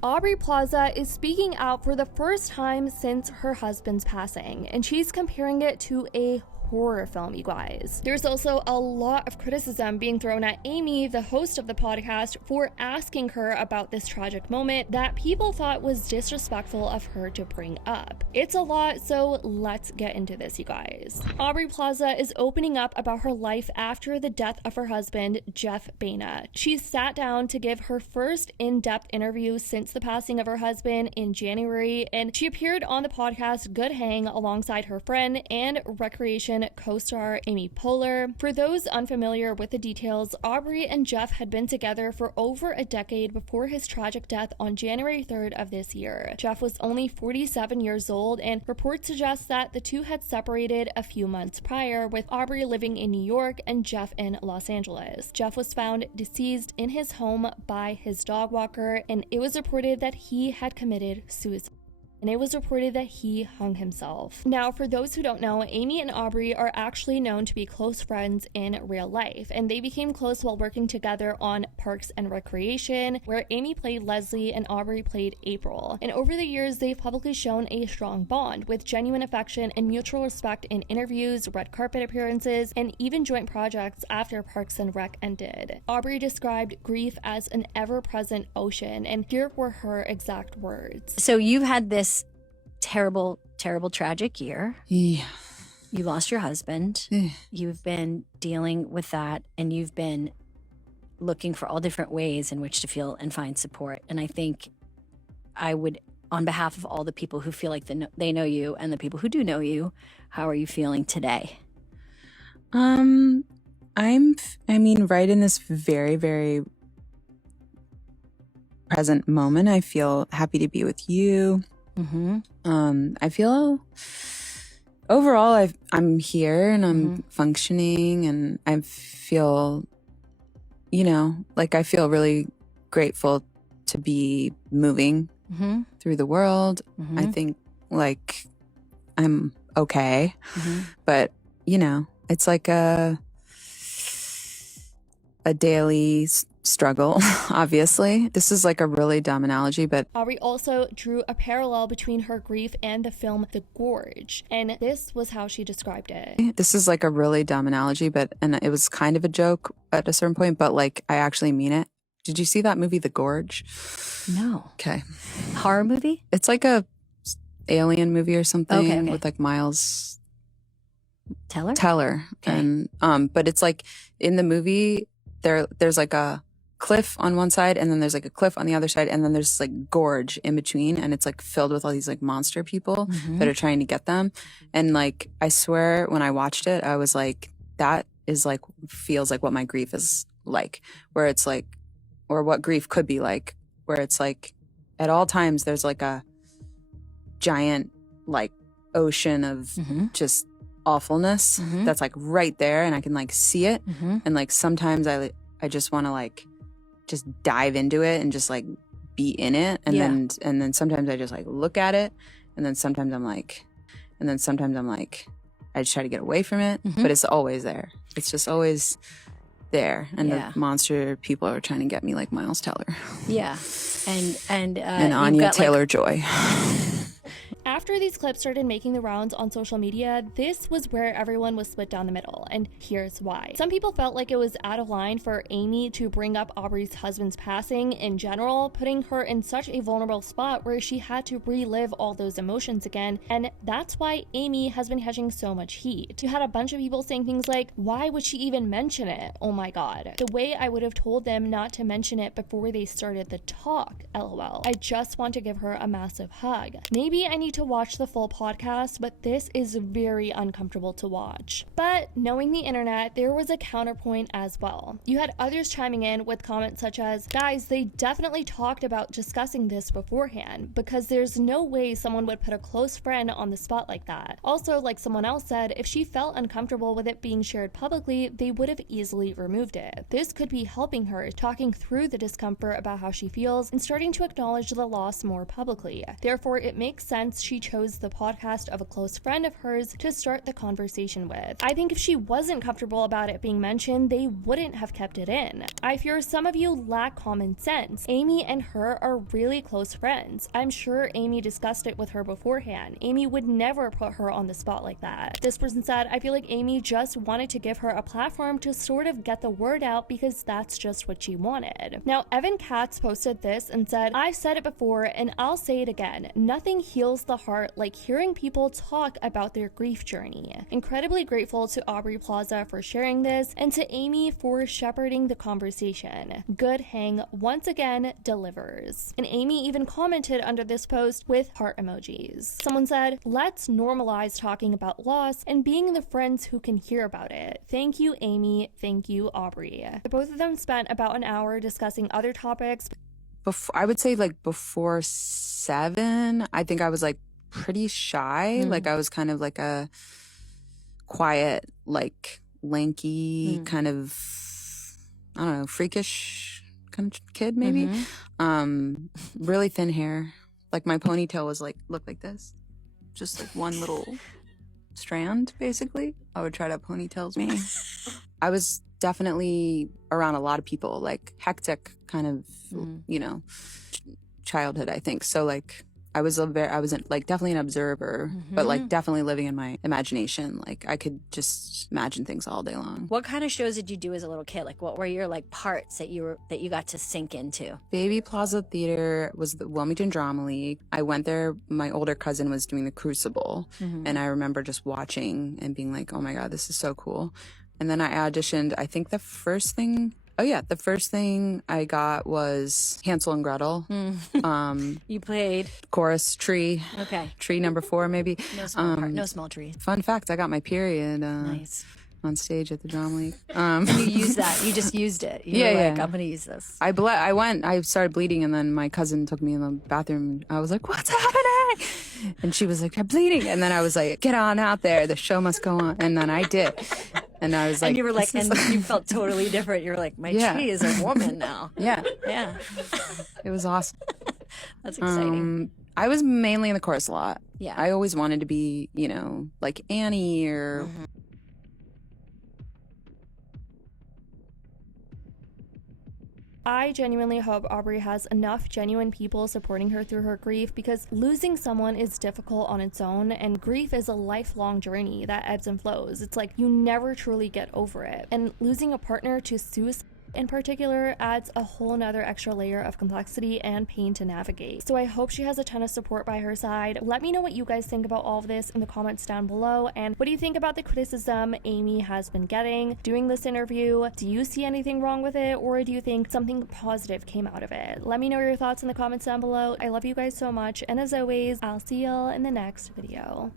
Aubrey Plaza is speaking out for the first time since her husband's passing, and she's comparing it to a horror film, you guys. There's also a lot of criticism being thrown at Amy, the host of the podcast, for asking her about this tragic moment that people thought was disrespectful of her to bring up. It's a lot, so let's get into this, you guys. Aubrey Plaza is opening up about her life after the death of her husband, Jeff Baena. She sat down to give her first in-depth interview since the passing of her husband in January, and she appeared on the podcast Good Hang alongside her friend and Recreation co-star Amy Poehler. For those unfamiliar with the details, Aubrey and Jeff had been together for over a decade before his tragic death on January 3rd of this year. Jeff was only 47 years old, and reports suggest that the two had separated a few months prior, with Aubrey living in New York and Jeff in Los Angeles. Jeff was found deceased in his home by his dog walker, and it was reported that he had committed suicide. And it was reported that he hung himself. Now, for those who don't know, Amy and Aubrey are actually known to be close friends in real life, and they became close while working together on Parks and Recreation, where Amy played Leslie and Aubrey played April. And over the years, they've publicly shown a strong bond, with genuine affection and mutual respect in interviews, red carpet appearances, and even joint projects after Parks and Rec ended. Aubrey described grief as an ever-present ocean, and here were her exact words. So you've had this terrible, tragic year. Yeah. You lost your husband. You've been dealing with that, and you've been looking for all different ways in which to feel and find support. And I think I would, on behalf of all the people who feel like they know you and the people who do know you, how are you feeling today? I mean, right in this very, very present moment, I feel happy to be with you. I feel overall I'm here and I'm functioning, and I feel, like I feel really grateful to be moving through the world. I think like I'm okay, but it's like a daily struggle, obviously. This is like a really dumb analogy, but Aubrey also drew a parallel between her grief and the film The Gorge, and this was how she described it. This is like a really dumb analogy, and it was kind of a joke at a certain point, but like I actually mean it. Did you see that movie, The Gorge? No. Okay. Horror movie? It's like a alien movie or something. Okay. With like Miles Teller. Okay. And but it's like in the movie there's like a cliff on one side, and then there's like a cliff on the other side, and then there's like gorge in between, and it's like filled with all these like monster people that are trying to get them. And like I swear when I watched it, I was like, that is like feels like what my grief is like, where it's like, or what grief could be like, where it's like at all times there's like a giant like ocean of just awfulness that's like right there, and I can like see it, and like sometimes I just want to like just dive into it and just like be in it, and then sometimes I just like look at it, and then sometimes I'm like I just try to get away from it, but it's always there. It's just always there, and the monster people are trying to get me, like Miles Teller. Yeah, and Anya Taylor-Joy. After these clips started making the rounds on social media, this was where everyone was split down the middle, and here's why. Some people felt like it was out of line for Amy to bring up Aubrey's husband's passing in general, putting her in such a vulnerable spot where she had to relive all those emotions again, and that's why Amy has been catching so much heat. You had a bunch of people saying things like, why would she even mention it? Oh my god. The way I would have told them not to mention it before they started the talk, lol. I just want to give her a massive hug. Maybe I need to watch the full podcast, but this is very uncomfortable to watch. But knowing the internet, there was a counterpoint as well. You had others chiming in with comments such as, guys, they definitely talked about discussing this beforehand, because there's no way someone would put a close friend on the spot like that. Also, like someone else said, if she felt uncomfortable with it being shared publicly, they would have easily removed it. This could be helping her, talking through the discomfort about how she feels and starting to acknowledge the loss more publicly. Therefore, it makes sense she chose the podcast of a close friend of hers to start the conversation with. I think if she wasn't comfortable about it being mentioned, they wouldn't have kept it in. I fear some of you lack common sense. Amy and her are really close friends. I'm sure Amy discussed it with her beforehand. Amy would never put her on the spot like that. This person said, I feel like Amy just wanted to give her a platform to sort of get the word out because that's just what she wanted. Now, Evan Katz posted this and said, I've said it before and I'll say it again. Nothing heals the heart like hearing people talk about their grief journey. Incredibly grateful to Aubrey Plaza for sharing this and to Amy for shepherding the conversation. Good hang once again delivers. And Amy even commented under this post with heart emojis. Someone said, let's normalize talking about loss and being the friends who can hear about it. Thank you, Amy. Thank you, Aubrey. Both of them spent about an hour discussing other topics. I would say like before 7, I think I was like pretty shy. Like I was kind of like a quiet, like lanky kind of, I don't know, freakish kind of kid maybe. Really thin hair. Like my ponytail was like, looked like this. Just like one little strand basically. I would try to ponytails me. I was definitely around a lot of people, like hectic kind of, you know, childhood, I think. So like I was like definitely an observer, but like definitely living in my imagination. Like I could just imagine things all day long. What kind of shows did you do as a little kid? Like what were your like parts that you got to sink into? Baby Plaza Theater was the Wilmington Drama League. I went there. My older cousin was doing the Crucible, and I remember just watching and being like, "Oh my God, this is so cool." And then I auditioned. I think the first thing I got was Hansel and Gretel. You played chorus tree. Okay. Tree number 4, maybe. No small part, no small trees. Fun fact, I got my period Nice. on stage at the Drama League. You used that. You just used it. You were like, I'm going to use this. I started bleeding, and then my cousin took me in the bathroom. I was like, what's happening? And she was like, I'm bleeding. And then I was like, get on out there. The show must go on. And then I did. And I was like, and you were like, and you felt totally different. You were like, my tree is a woman now. Yeah. It was awesome. That's exciting. I was mainly in the chorus a lot. Yeah. I always wanted to be, you know, like Annie or... I genuinely hope Aubrey has enough genuine people supporting her through her grief, because losing someone is difficult on its own, and grief is a lifelong journey that ebbs and flows. It's like you never truly get over it. And losing a partner to suicide in particular adds a whole nother extra layer of complexity and pain to navigate. So I hope she has a ton of support by her side. Let me know what you guys think about all of this in the comments down below, and what do you think about the criticism Amy has been getting doing this interview? Do you see anything wrong with it, or do you think something positive came out of it? Let me know your thoughts in the comments down below. I love you guys so much, and as always, I'll see y'all in the next video.